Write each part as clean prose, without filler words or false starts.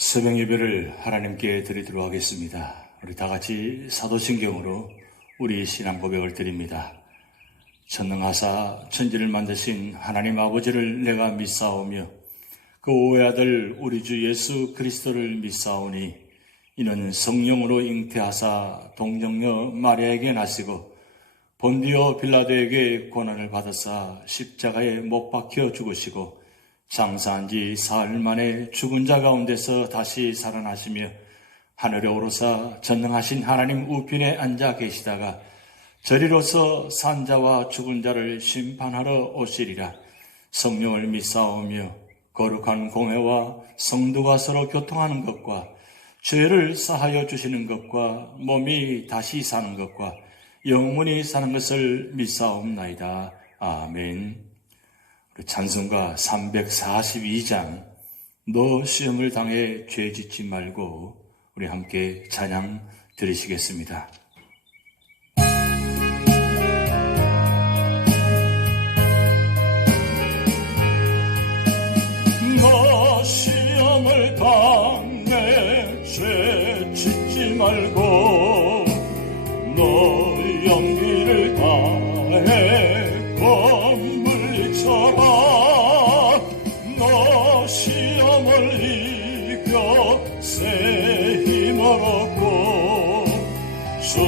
새벽 예배를 하나님께 드리도록 하겠습니다. 우리 다 같이 사도신경으로 우리 신앙 고백을 드립니다. 전능하사 천지를 만드신 하나님 아버지를 내가 믿사오며 그 오의 아들 우리 주 예수 그리스도를 믿사오니 이는 성령으로 잉태하사 동정녀 마리아에게 나시고 본디오 빌라도에게 고난을 받으사 십자가에 못 박혀 죽으시고 장사한 지 사흘 만에 죽은 자 가운데서 다시 살아나시며 하늘에 오르사 전능하신 하나님 우편에 앉아 계시다가 저리로서 산 자와 죽은 자를 심판하러 오시리라. 성령을 믿사오며 거룩한 공회와 성도가 서로 교통하는 것과 죄를 사하여 주시는 것과 몸이 다시 사는 것과 영원히 사는 것을 믿사옵나이다. 아멘. 찬송가 342장 너 시험을 당해 죄 짓지 말고 우리 함께 찬양 드리시겠습니다. 너 시험을 당해 죄 짓지 말고 너 용기를 다해 물리쳐라. 너 시험을 이겨 새 힘을 얻고 주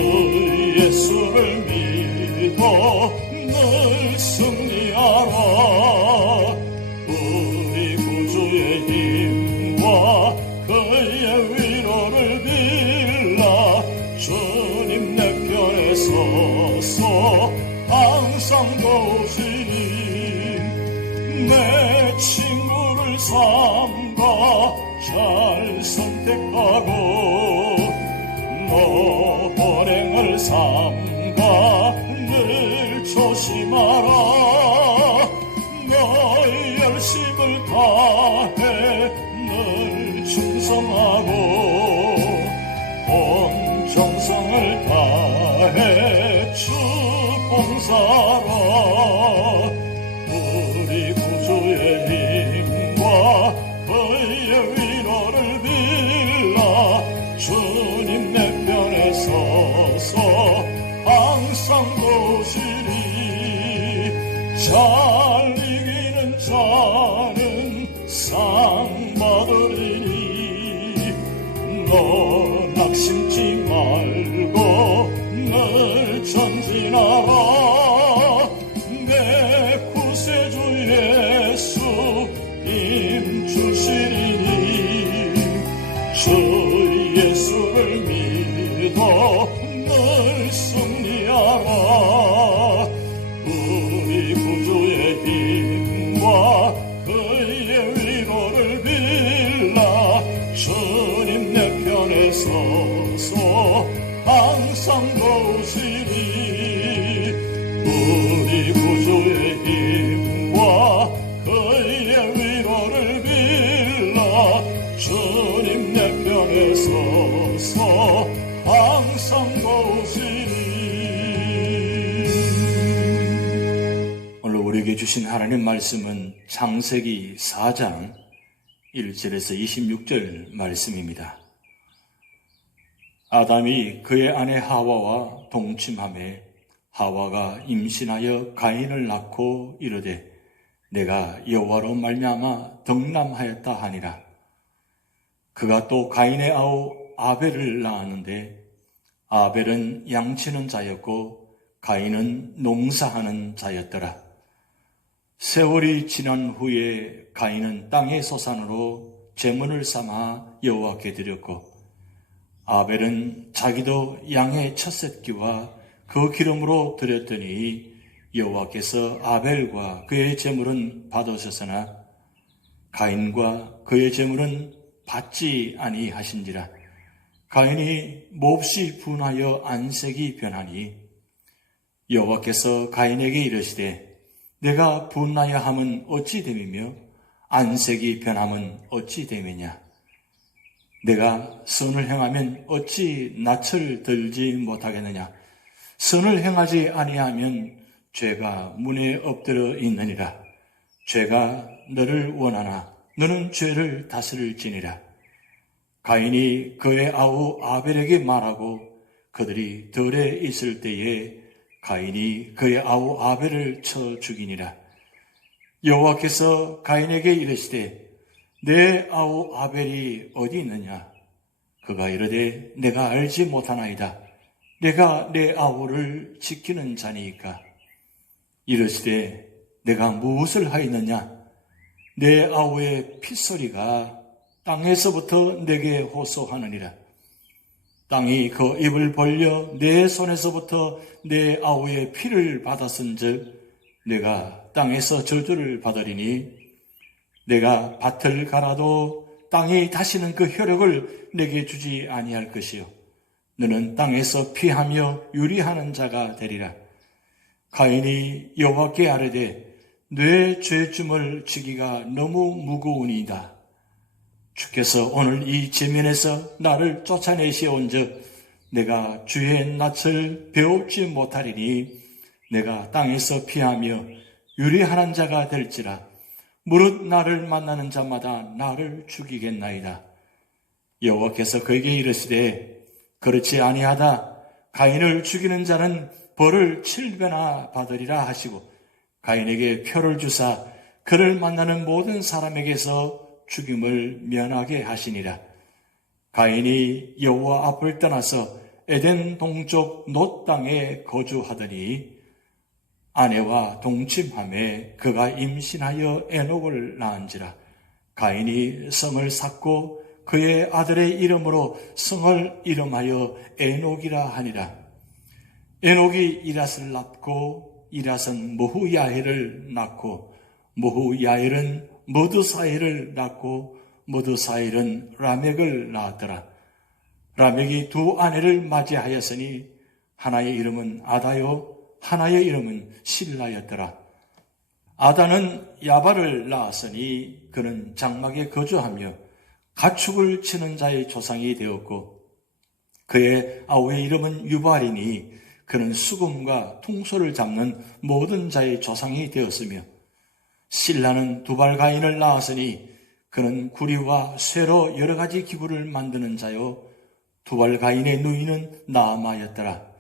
예수를 믿어 늘 승리하라. 우리 구주의 힘과 그의 위로를 빌라. 주님 내 편에 서서 항상 도우시니 내 친구를 삼가 잘 선택하고 너 호랭을 삼가 늘 조심하라. 너의 열심을 다해 늘 충성하고 온 정성을 다해 주 봉사하라. 우리 구주의 힘과 그의 위로를 빌라. 주님 내 편에 서서 항상 도우시리. 잘 이기는 자는 상 받으리니 너 낙심치 말고 늘 전진하라. 내 구세주 예수 힘 주시리니 주 예수를 믿어 늘 승리하라. 우리 구주의 힘과 그의 위로를 빌라. 주님 내 편에 서서 항상 도우시리. 우리 구주의 힘과 그의 위로를 빌라. 주님 내 편에 서서 항상 도우시리. 오늘 우리에게 주신 하나님 말씀은 창세기 4장 1절에서 26절 말씀입니다. 아담이 그의 아내 하와와 동침하매 하와가 임신하여 가인을 낳고 이르되 내가 여호와로 말미암아 덕남하였다 하니라. 그가 또 가인의 아우 아벨을 낳았는데 아벨은 양치는 자였고 가인은 농사하는 자였더라. 세월이 지난 후에 가인은 땅의 소산으로 제물을 삼아 여호와께 드렸고 아벨은 자기도 양의 첫 새끼와 그 기름으로 드렸더니 여호와께서 아벨과 그의 제물은 받으셨으나 가인과 그의 제물은 받지 아니하신지라. 가인이 몹시 분하여 안색이 변하니 여호와께서 가인에게 이르시되 내가 분하여 함은 어찌 됨이며 안색이 변함은 어찌 됨이냐. 내가 선을 행하면 어찌 낯을 들지 못하겠느냐. 선을 행하지 아니하면 죄가 문에 엎드려 있느니라. 죄가 너를 원하나 너는 죄를 다스릴지니라. 가인이 그의 아우 아벨에게 말하고 그들이 들에 있을 때에 가인이 그의 아우 아벨을 쳐 죽이니라. 여호와께서 가인에게 이르시되 내 아우 아벨이 어디 있느냐? 그가 이르되 내가 알지 못하나이다. 내가 내 아우를 지키는 자니이까. 이르시되 내가 무엇을 하였느냐? 내 아우의 핏소리가 땅에서부터 내게 호소하느니라. 땅이 그 입을 벌려 내 손에서부터 내 아우의 피를 받았은즉 내가 땅에서 저주를 받으리니 내가 밭을 갈아도 땅이 다시는 그 혈육을 내게 주지 아니할 것이요 너는 땅에서 피하며 유리하는 자가 되리라. 가인이 여호와께 아뢰되 내 죄짐을 지기가 너무 무거우니이다. 주께서 오늘 이 지면에서 나를 쫓아내시온즉 내가 주의 낯을 배웁지 못하리니 내가 땅에서 피하며 유리하는 자가 될지라. 무릇 나를 만나는 자마다 나를 죽이겠나이다. 여호와께서 그에게 이르시되 그렇지 아니하다. 가인을 죽이는 자는 벌을 7배나 받으리라 하시고 가인에게 표를 주사 그를 만나는 모든 사람에게서 죽임을 면하게 하시니라. 가인이 여호와 앞을 떠나서 에덴 동쪽 놋 땅에 거주하더니 아내와 동침함에 그가 임신하여 에녹을 낳은지라. 가인이 성을 샀고 그의 아들의 이름으로 성을 이름하여 에녹이라 하니라. 에녹이 이랏을 낳고 이랏은 무후야헬을 낳고 무후야헬은 머드사헬을 낳고 머드사헬은 라멕을 낳았더라. 라멕이 두 아내를 맞이하였으니 하나의 이름은 아다요 하나의 이름은 실라였더라. 아다는 야발을 낳았으니 그는 장막에 거주하며 가축을 치는 자의 조상이 되었고 그의 아우의 이름은 유발이니 그는 수금과 퉁소를 잡는 모든 자의 조상이 되었으며 실라는 두발 가인을 낳았으니 그는 구리와 쇠로 여러 가지 기구를 만드는 자요 두발 가인의 누이는 나아마였더라.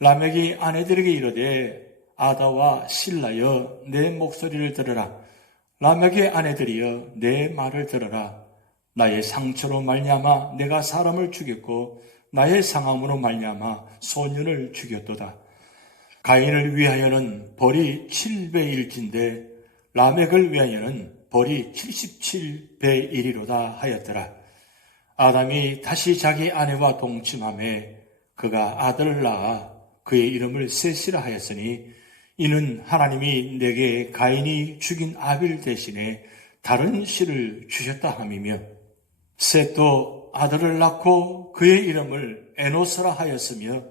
라멕이 아내들에게 이르되 아다와 실라여 내 목소리를 들으라. 라멕의 아내들이여 내 말을 들으라. 나의 상처로 말미암아 내가 사람을 죽였고 나의 상함으로 말미암아 소년을 죽였도다. 가인을 위하여는 벌이 7배일진데 라멕을 위하여는 벌이 77배 1이로다 하였더라. 아담이 다시 자기 아내와 동침함에 그가 아들을 낳아 그의 이름을 셋이라 하였으니 이는 하나님이 내게 가인이 죽인 아벨 대신에 다른 씨를 주셨다 함이며 셋도 아들을 낳고 그의 이름을 에노스라 하였으며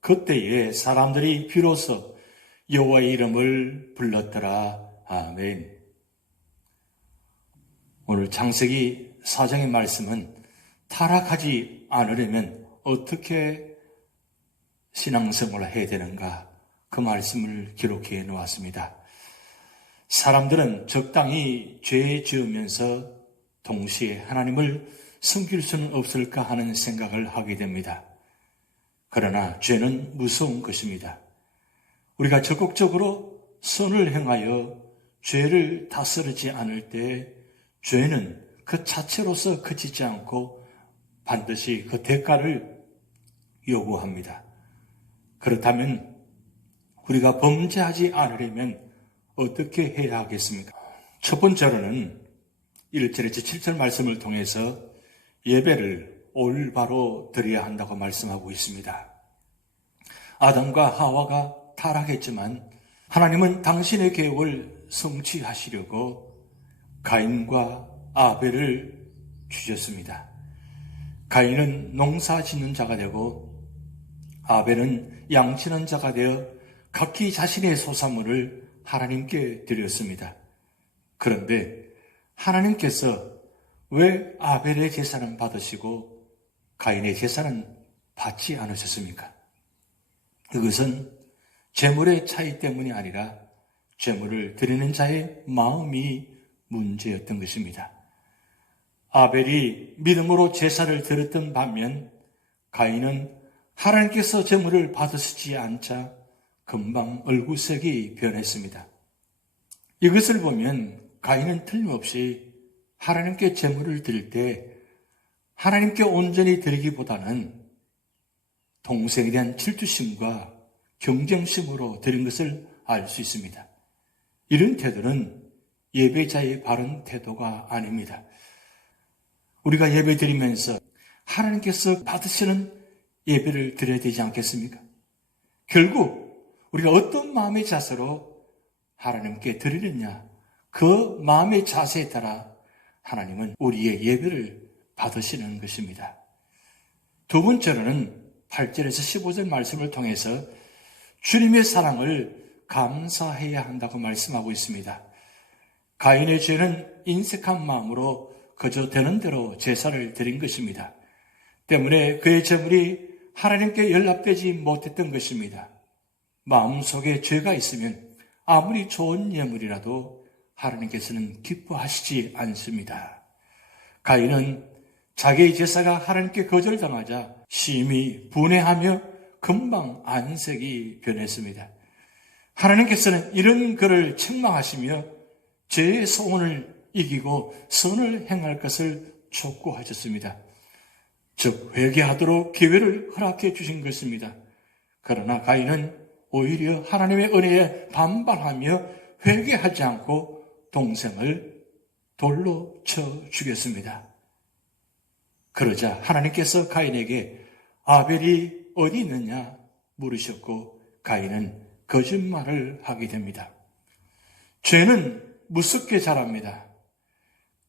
그때에 사람들이 비로소 여호와의 이름을 불렀더라. 아멘. 오늘 창세기 4장의 말씀은 타락하지 않으려면 어떻게 신앙생활을 해야 되는가 그 말씀을 기록해 놓았습니다. 사람들은 적당히 죄 지으면서 동시에 하나님을 섬길 수는 없을까 하는 생각을 하게 됩니다. 그러나 죄는 무서운 것입니다. 우리가 적극적으로 선을 행하여 죄를 다스리지 않을 때 죄는 그 자체로서 그치지 않고 반드시 그 대가를 요구합니다. 그렇다면 우리가 범죄하지 않으려면 어떻게 해야 하겠습니까? 첫 번째로는 1절에서 7절 말씀을 통해서 예배를 올바로 드려야 한다고 말씀하고 있습니다. 아담과 하와가 타락했지만 하나님은 당신의 계획을 성취하시려고 가인과 아벨을 주셨습니다. 가인은 농사 짓는 자가 되고 아벨은 양치는 자가 되어 각기 자신의 소산물을 하나님께 드렸습니다. 그런데 하나님께서 왜 아벨의 제사는 받으시고 가인의 제사는 받지 않으셨습니까? 그것은 제물의 차이 때문이 아니라 제물을 드리는 자의 마음이 문제였던 것입니다. 아벨이 믿음으로 제사를 드렸던 반면 가인은 하나님께서 제물을 받으시지 않자 금방 얼굴색이 변했습니다. 이것을 보면 가인은 틀림없이 하나님께 제물을 드릴 때 하나님께 온전히 드리기보다는 동생에 대한 질투심과 경쟁심으로 드린 것을 알 수 있습니다. 이런 태도는 예배자의 바른 태도가 아닙니다. 우리가 예배 드리면서 하나님께서 받으시는 예배를 드려야 되지 않겠습니까? 결국 우리가 어떤 마음의 자세로 하나님께 드리느냐, 그 마음의 자세에 따라 하나님은 우리의 예배를 받으시는 것입니다. 두 번째로는 8절에서 15절 말씀을 통해서 주님의 사랑을 감사해야 한다고 말씀하고 있습니다. 가인의 죄는 인색한 마음으로 그저 되는 대로 제사를 드린 것입니다. 때문에 그의 제물이 하나님께 연락되지 못했던 것입니다. 마음속에 죄가 있으면 아무리 좋은 예물이라도 하나님께서는 기뻐하시지 않습니다. 가인은 자기의 제사가 하나님께 거절당하자 심히 분해하며 금방 안색이 변했습니다. 하나님께서는 이런 그를 책망하시며 죄의 소원을 이기고 선을 행할 것을 촉구하셨습니다. 즉 회개하도록 기회를 허락해 주신 것입니다. 그러나 가인은 오히려 하나님의 은혜에 반발하며 회개하지 않고 동생을 돌로 쳐 죽였습니다. 그러자 하나님께서 가인에게 아벨이 어디 있느냐 물으셨고 가인은 거짓말을 하게 됩니다. 죄는 무섭게 자랍니다.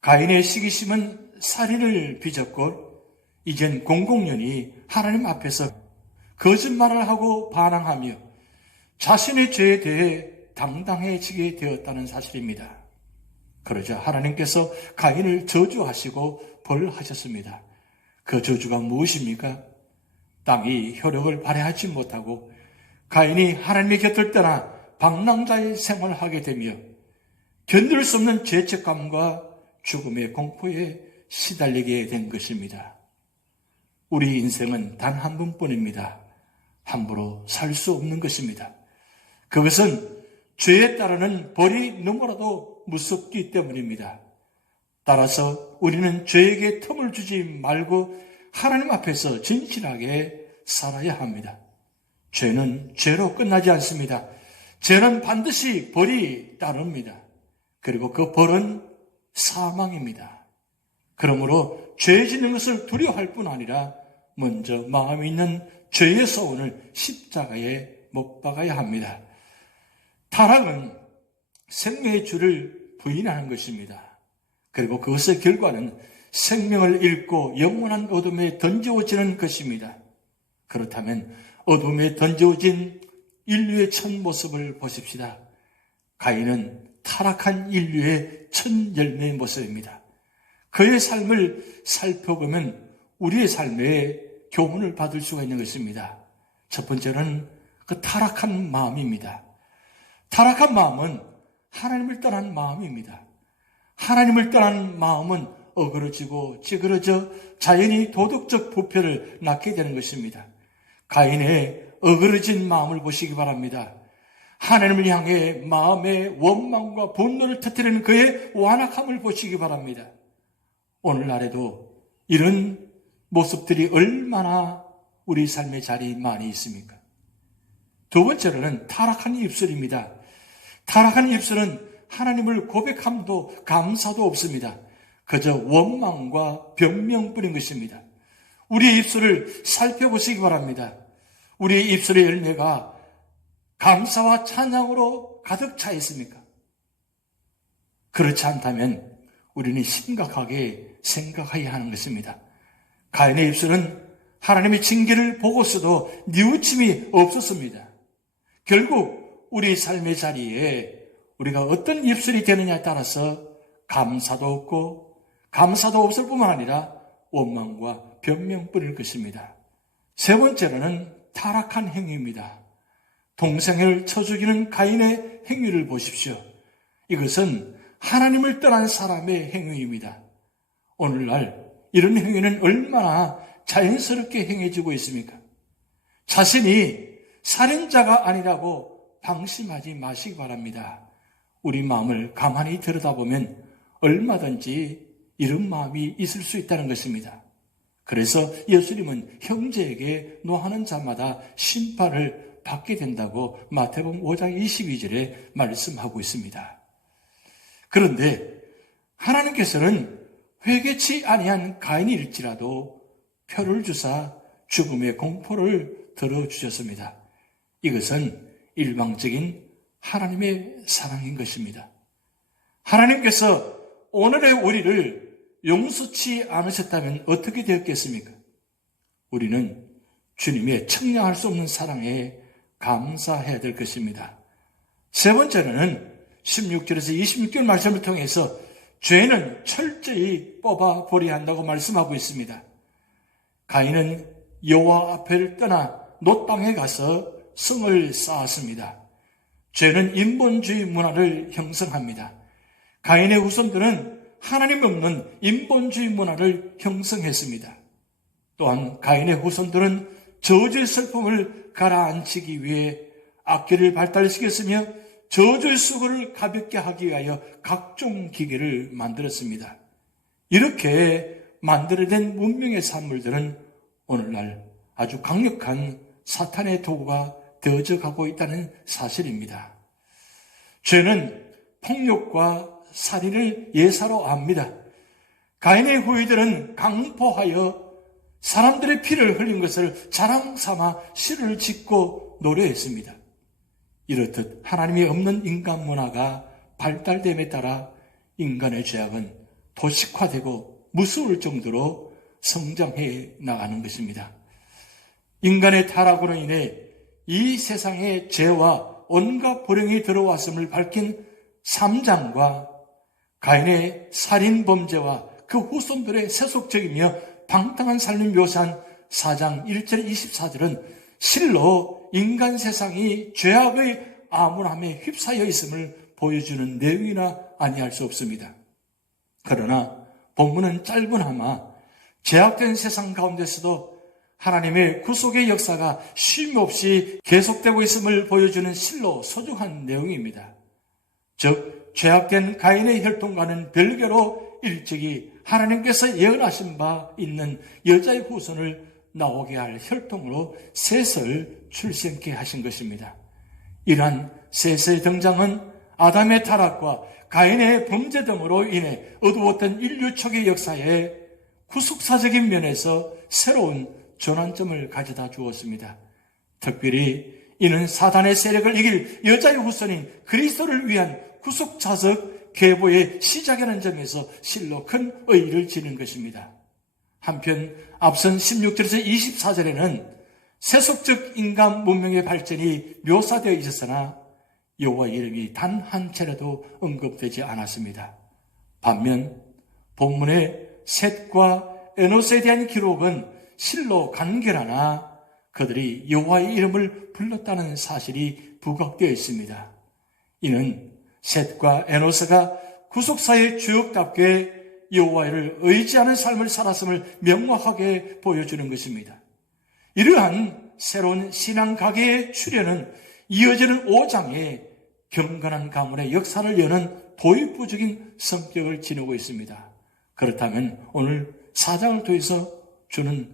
가인의 시기심은 살인을 빚었고 이젠 공공연히 하나님 앞에서 거짓말을 하고 반항하며 자신의 죄에 대해 당당해지게 되었다는 사실입니다. 그러자 하나님께서 가인을 저주하시고 벌하셨습니다. 그 저주가 무엇입니까? 땅이 효력을 발휘하지 못하고 가인이 하나님의 곁을 떠나 방랑자의 생활을 하게 되며 견딜 수 없는 죄책감과 죽음의 공포에 시달리게 된 것입니다. 우리 인생은 단 한 번뿐입니다. 함부로 살 수 없는 것입니다. 그것은 죄에 따르는 벌이 너무나도 무섭기 때문입니다. 따라서 우리는 죄에게 틈을 주지 말고 하나님 앞에서 진실하게 살아야 합니다. 죄는 죄로 끝나지 않습니다. 죄는 반드시 벌이 따릅니다. 그리고 그 벌은 사망입니다. 그러므로 죄 짓는 것을 두려워할 뿐 아니라 먼저 마음에 있는 죄의 소원을 십자가에 못 박아야 합니다. 타락은 생명의 주를 부인하는 것입니다. 그리고 그것의 결과는 생명을 잃고 영원한 어둠에 던져지는 것입니다. 그렇다면 어둠에 던져진 인류의 첫 모습을 보십시다. 가인은 타락한 인류의 첫 열매의 모습입니다. 그의 삶을 살펴보면 우리의 삶에 교훈을 받을 수가 있는 것입니다. 첫 번째는 그 타락한 마음입니다. 타락한 마음은 하나님을 떠난 마음입니다. 하나님을 떠난 마음은 어그러지고 찌그러져 자연히 도덕적 부패를 낳게 되는 것입니다. 가인의 어그러진 마음을 보시기 바랍니다. 하나님을 향해 마음의 원망과 분노를 터뜨리는 그의 완악함을 보시기 바랍니다. 오늘날에도 이런 모습들이 얼마나 우리 삶의 자리에 많이 있습니까? 두 번째로는 타락한 입술입니다. 타락한 입술은 하나님을 고백함도 감사도 없습니다. 그저 원망과 변명뿐인 것입니다. 우리의 입술을 살펴보시기 바랍니다. 우리의 입술의 열매가 감사와 찬양으로 가득 차 있습니까? 그렇지 않다면 우리는 심각하게 생각해야 하는 것입니다. 가인의 입술은 하나님의 징계를 보고서도 뉘우침이 없었습니다. 결국 우리 삶의 자리에 우리가 어떤 입술이 되느냐에 따라서 감사도 없고 감사도 없을 뿐만 아니라 원망과 변명뿐일 것입니다. 세 번째로는 타락한 행위입니다. 동생을 쳐 죽이는 가인의 행위를 보십시오. 이것은 하나님을 떠난 사람의 행위입니다. 오늘날 이런 행위는 얼마나 자연스럽게 행해지고 있습니까? 자신이 살인자가 아니라고 방심하지 마시기 바랍니다. 우리 마음을 가만히 들여다보면 얼마든지 이런 마음이 있을 수 있다는 것입니다. 그래서 예수님은 형제에게 노하는 자마다 심판을 받게 된다고 마태복음 5장 22절에 말씀하고 있습니다. 그런데 하나님께서는 회개치 아니한 가인일지라도 표를 주사 죽음의 공포를 들어주셨습니다. 이것은 일방적인 하나님의 사랑인 것입니다. 하나님께서 오늘의 우리를 용서치 않으셨다면 어떻게 되었겠습니까? 우리는 주님의 청량할 수 없는 사랑에 감사해야 될 것입니다. 세 번째로는 16절에서 26절 말씀을 통해서 죄는 철저히 뽑아버려야 한다고 말씀하고 있습니다. 가인은 여호와 앞을 떠나 놋 땅에 가서 성을 쌓았습니다. 죄는 인본주의 문화를 형성합니다. 가인의 후손들은 하나님 없는 인본주의 문화를 형성했습니다. 또한 가인의 후손들은 저주의 슬픔을 가라앉히기 위해 악기를 발달시켰으며 저주의 수고를 가볍게 하기 위하여 각종 기계를 만들었습니다. 이렇게 만들어낸 문명의 산물들은 오늘날 아주 강력한 사탄의 도구가 되어져 가고 있다는 사실입니다. 죄는 폭력과 살인을 예사로 합니다. 가인의 후예들은 강포하여 사람들의 피를 흘린 것을 자랑 삼아 시를 짓고 노래했습니다. 이렇듯 하나님이 없는 인간 문화가 발달됨에 따라 인간의 죄악은 도식화되고 무서울 정도로 성장해 나가는 것입니다. 인간의 타락으로 인해 이 세상에 죄와 온갖 불행이 들어왔음을 밝힌 3장과 가인의 살인 범죄와 그 후손들의 세속적이며 방탕한 삶을 묘사한 4장 1절 24절은 실로 인간 세상이 죄악의 암울함에 휩싸여 있음을 보여주는 내용이나 아니할 수 없습니다. 그러나 본문은 짧으나마 죄악된 세상 가운데서도 하나님의 구속의 역사가 쉼없이 계속되고 있음을 보여주는 실로 소중한 내용입니다. 즉 죄악된 가인의 혈통과는 별개로 일찍이 하나님께서 예언하신 바 있는 여자의 후손을 나오게 할 혈통으로 셋을 출생케 하신 것입니다. 이러한 셋의 등장은 아담의 타락과 가인의 범죄 등으로 인해 어두웠던 인류 초기 역사에 구속사적인 면에서 새로운 전환점을 가져다 주었습니다. 특별히 이는 사단의 세력을 이길 여자의 후손인 그리스도를 위한 구속사적 계보의 시작이라는 점에서 실로 큰 의의를 지는 것입니다. 한편 앞선 16절에서 24절에는 세속적 인간 문명의 발전이 묘사되어 있었으나 여호와의 이름이 단 한 차례도 언급되지 않았습니다. 반면 본문의 셋과 에노스에 대한 기록은 실로 간결하나 그들이 여호와의 이름을 불렀다는 사실이 부각되어 있습니다. 이는 셋과 에노스가 구속사의 주역답게 여호와를 의지하는 삶을 살았음을 명확하게 보여주는 것입니다. 이러한 새로운 신앙 가계의 출현은 이어지는 5장의 경건한 가문의 역사를 여는 도입부적인 성격을 지니고 있습니다. 그렇다면 오늘 4장을 통해서 주는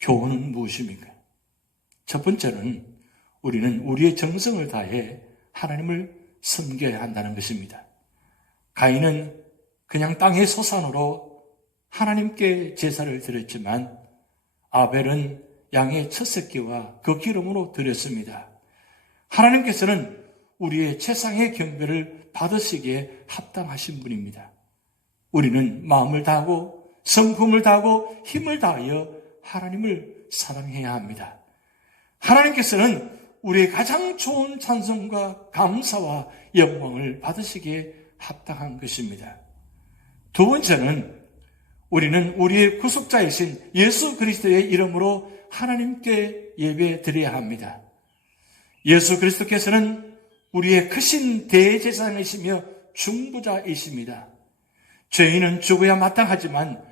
교훈은 무엇입니까? 첫 번째는 우리는 우리의 정성을 다해 하나님을 섬겨야 한다는 것입니다. 가인은 그냥 땅의 소산으로 하나님께 제사를 드렸지만 아벨은 양의 첫 새끼와 그 기름으로 드렸습니다. 하나님께서는 우리의 최상의 경배를 받으시기에 합당하신 분입니다. 우리는 마음을 다하고 성품을 다하고 힘을 다하여 하나님을 사랑해야 합니다. 하나님께서는 우리의 가장 좋은 찬송과 감사와 영광을 받으시기에 합당한 것입니다. 두 번째는 우리는 우리의 구속자이신 예수 그리스도의 이름으로 하나님께 예배 드려야 합니다. 예수 그리스도께서는 우리의 크신 대제사장이시며 중보자이십니다. 죄인은 죽어야 마땅하지만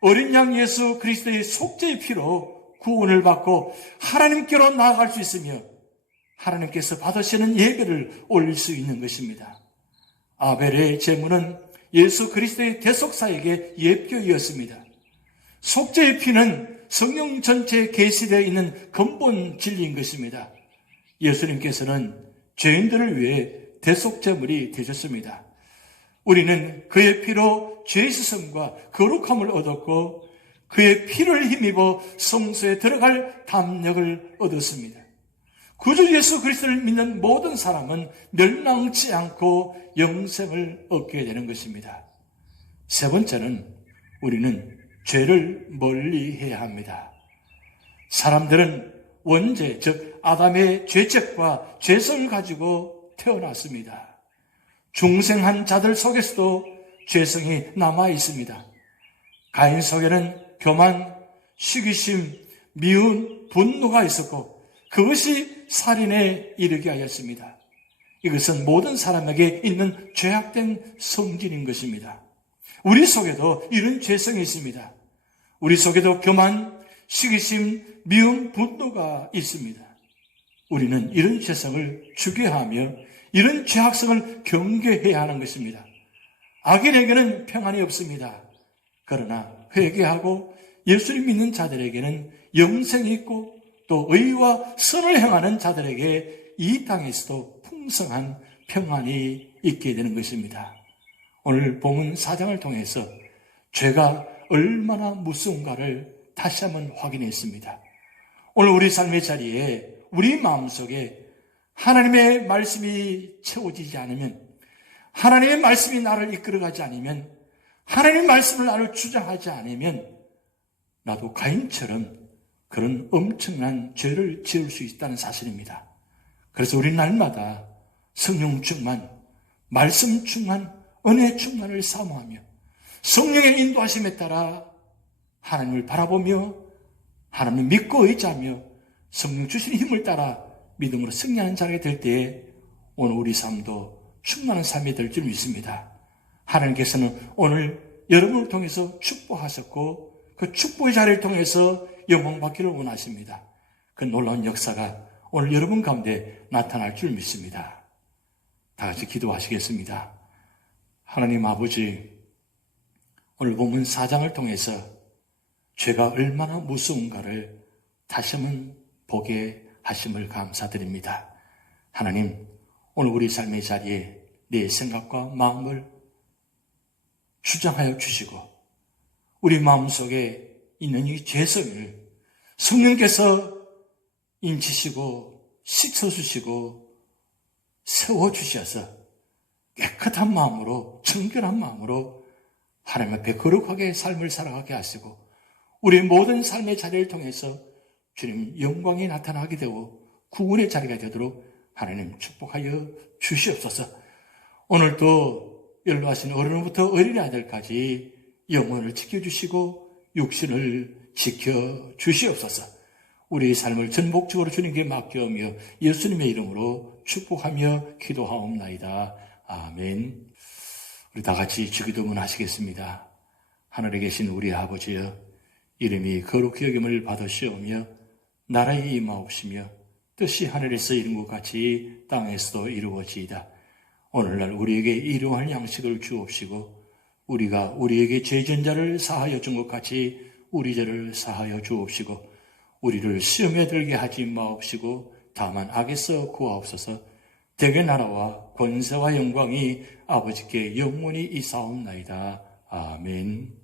어린 양 예수 그리스도의 속죄의 피로 구원을 받고 하나님께로 나아갈 수 있으며 하나님께서 받으시는 예배를 올릴 수 있는 것입니다. 아벨의 제물은 예수 그리스도의 대속사에게 예표이었습니다. 속죄의 피는 성령 전체에 계시되어 있는 근본 진리인 것입니다. 예수님께서는 죄인들을 위해 대속제물이 되셨습니다. 우리는 그의 피로 죄 씻음과 거룩함을 얻었고 그의 피를 힘입어 성소에 들어갈 담력을 얻었습니다. 구주 예수 그리스도를 믿는 모든 사람은 멸망치 않고 영생을 얻게 되는 것입니다. 세 번째는 우리는 죄를 멀리해야 합니다. 사람들은 원죄, 즉 아담의 죄책과 죄성을 가지고 태어났습니다. 중생한 자들 속에서도 죄성이 남아 있습니다. 가인 속에는 교만, 시기심, 미운, 분노가 있었고 그것이 살인에 이르게 하였습니다. 이것은 모든 사람에게 있는 죄악된 성질인 것입니다. 우리 속에도 이런 죄성이 있습니다. 우리 속에도 교만, 시기심, 미움, 분노가 있습니다. 우리는 이런 죄성을 죽여야 하며 이런 죄악성을 경계해야 하는 것입니다. 악인에게는 평안이 없습니다. 그러나 회개하고 예수를 믿는 자들에게는 영생이 있고 또 의와 선을 행하는 자들에게 이 땅에서도 풍성한 평안이 있게 되는 것입니다. 오늘 본문 4장을 통해서 죄가 얼마나 무서운가를 다시 한번 확인했습니다. 오늘 우리 삶의 자리에 우리 마음속에 하나님의 말씀이 채워지지 않으면, 하나님의 말씀이 나를 이끌어가지 않으면, 하나님의 말씀을 나를 주장하지 않으면 나도 가인처럼 그런 엄청난 죄를 지을 수 있다는 사실입니다. 그래서 우리 날마다 성령 충만, 말씀 충만, 은혜 충만을 사모하며 성령의 인도하심에 따라 하나님을 바라보며 하나님을 믿고 의지하며 성령 주시는 힘을 따라 믿음으로 승리하는 자가 될 때에 오늘 우리 삶도 충만한 삶이 될 줄 믿습니다. 하나님께서는 오늘 여러분을 통해서 축복하셨고 그 축복의 자리를 통해서 영광받기를 원하십니다. 그 놀라운 역사가 오늘 여러분 가운데 나타날 줄 믿습니다. 다 같이 기도하시겠습니다. 하나님 아버지, 오늘 본문 4장을 통해서 죄가 얼마나 무서운가를 다시 한번 보게 하심을 감사드립니다. 하나님, 오늘 우리 삶의 자리에 내 생각과 마음을 주장하여 주시고 우리 마음속에 있는 이 죄성을 성령께서 인치시고 씻어주시고 세워주셔서 깨끗한 마음으로 정결한 마음으로 하나님 앞에 거룩하게 삶을 살아가게 하시고 우리의 모든 삶의 자리를 통해서 주님 영광이 나타나게 되고 구원의 자리가 되도록 하나님 축복하여 주시옵소서. 오늘도 연로하신 어른부터 어린아이들까지 영혼을 지켜주시고 육신을 지켜주시옵소서. 우리의 삶을 전복적으로 주님께 맡겨오며 예수님의 이름으로 축복하며 기도하옵나이다. 아멘. 우리 다 같이 주기도문 하시겠습니다. 하늘에 계신 우리 아버지여, 이름이 거룩히 여김을 받으시오며 나라에 임하옵시며 뜻이 하늘에서 이룬 것 같이 땅에서도 이루어지이다. 오늘날 우리에게 일용할 양식을 주옵시고 우리가 우리에게 죄진 자를 사하여 준 것 같이 우리 죄를 사하여 주옵시고 우리를 시험에 들게 하지 마옵시고 다만 악에서 구하옵소서. 대개 나라와 권세와 영광이 아버지께 영원히 있사옵나이다. 아멘.